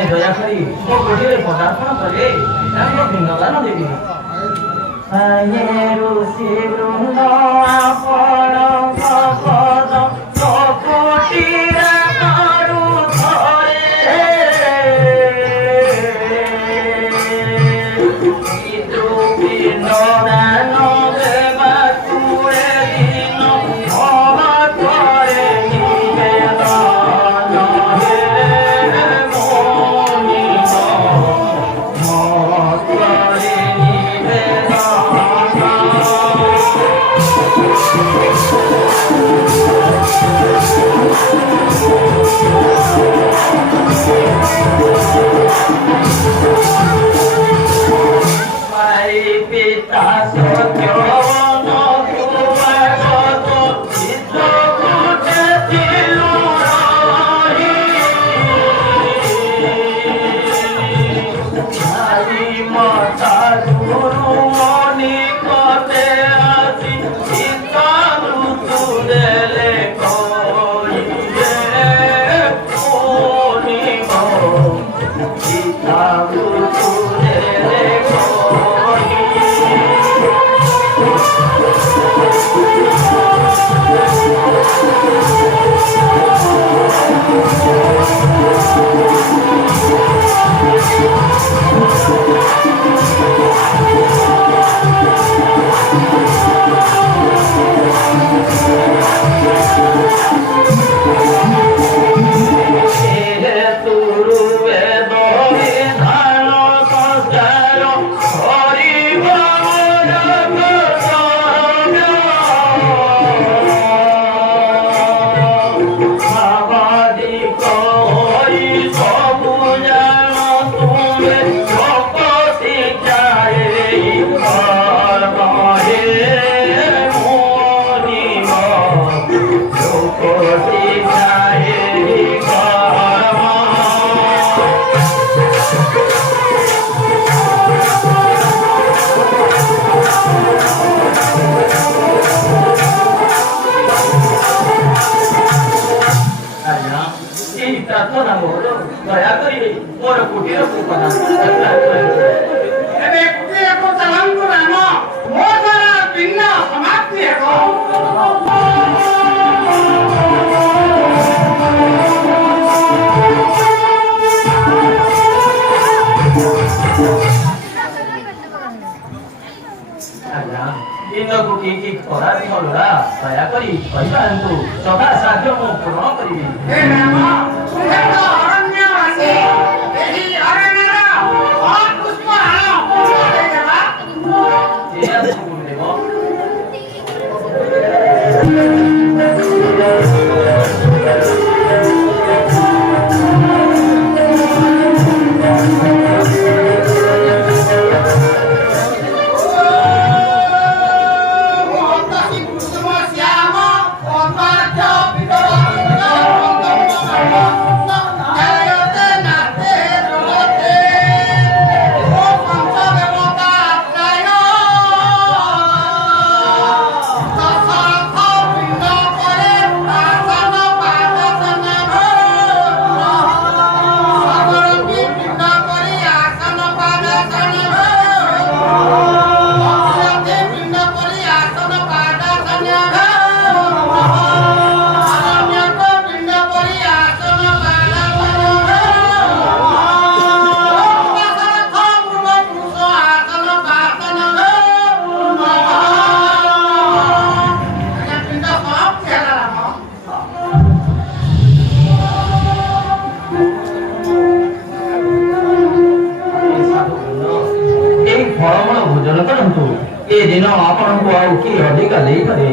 आपने दया करी मो कोठीरे पदार्पण कले तांको पिंडदान देबी ये ऋषि वृंद आपण पद कोठीरे कारू धरे पितृ पिंडदान देवा तुरे दिन भव करे निवेदन हे मोनि करे निवेदन माई पिता सत्यवन कुमारत चित्त कुटे तिलु रही माई माता गुरु मणि कते आसी चित्त ऋतु देले कहिए मोनि चित्त ऋतु देले प्रार्थना मोर दया करी मोर कुटीर को एबे कुटीर को चलंतु राम मो द्वारा पिंड समाप्ति हेबो इन कुटी की खरा दिनला दया करी कहिबांतु सदा साध्य मो पूर्ण करिबी हे राम तुमे तो अरण्य आसी एही अरण्यरा और पुष्प आनो हे देवा ये सुन देबो भोजन करंतु ए दिन आपण को आउ की अधिक लेई करे